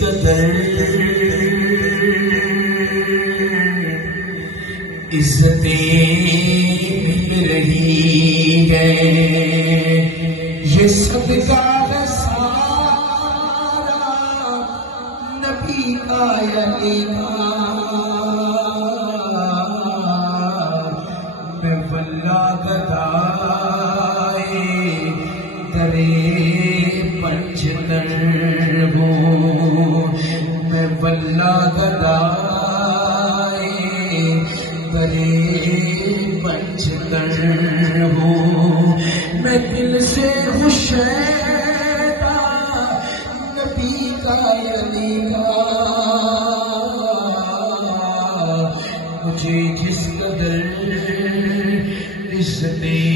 قدر عزتیں مل رہی ہے، یہ سب کا سارا نبی کا علی کا، میں واللہ گدائے درے پنجتن ہوں، میں واللہ گدائے درے پنجتن ہوں، میں دل سے خوشیدہ نبی کا علی کا، مجھے جس قدر عزتیں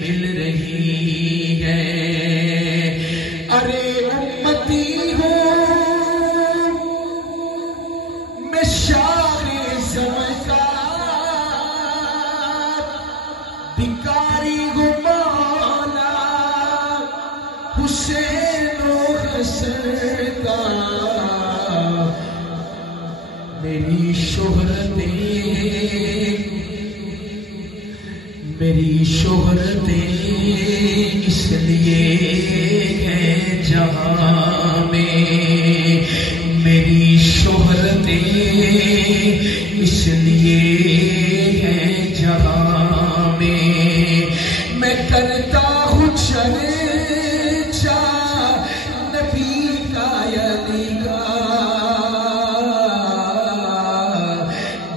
مل رہی ہے، ارے امتی ہوں میں شاہ زماں کا، بھکاری ہوں مولا حسین و حسن کا، میری شہرتیں اس لیے ہیں جہاں میں، میری شہرتیں اس لیے ہیں جہاں میں کرتا ہوں چرچا نبی کا علی کا،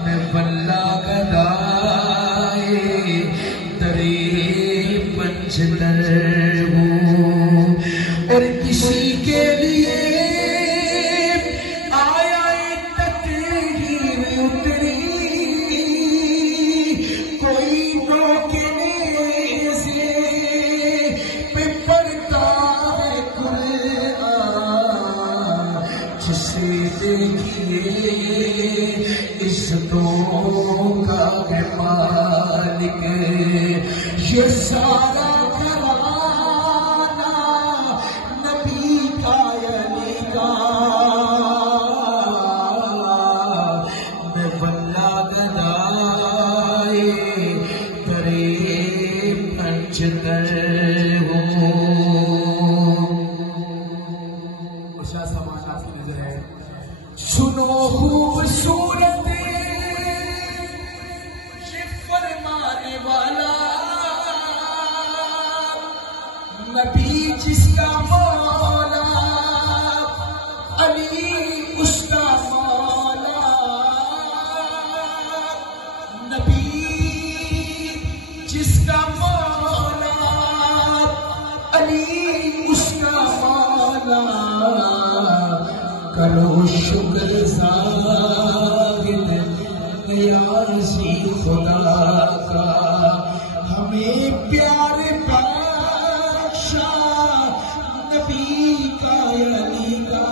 میں واللہ گدائے درے پنجتن ہوں، اور کسی کے لیے آیا تطہیر اتری، کوئی روکنے سے پہ پڑھتا ہے قرآن، جسے دیکھیے عزتوں کا ہے مالک، یہ سارا گھرانہ نبی کا علی کا، میں واللہ گدائے درے پنجتن ہوں۔ شاہ سامان آپ کی نظر ہے، سنو خوبصورت فرمانے والا نبی جس کا مولا علی اس کا مولا، نبی جس کا مولا علی اس کا مولا، کرو شکر زاہد نیازی خدا کا، ہمیں پیار بخشا نبی کا علی کا۔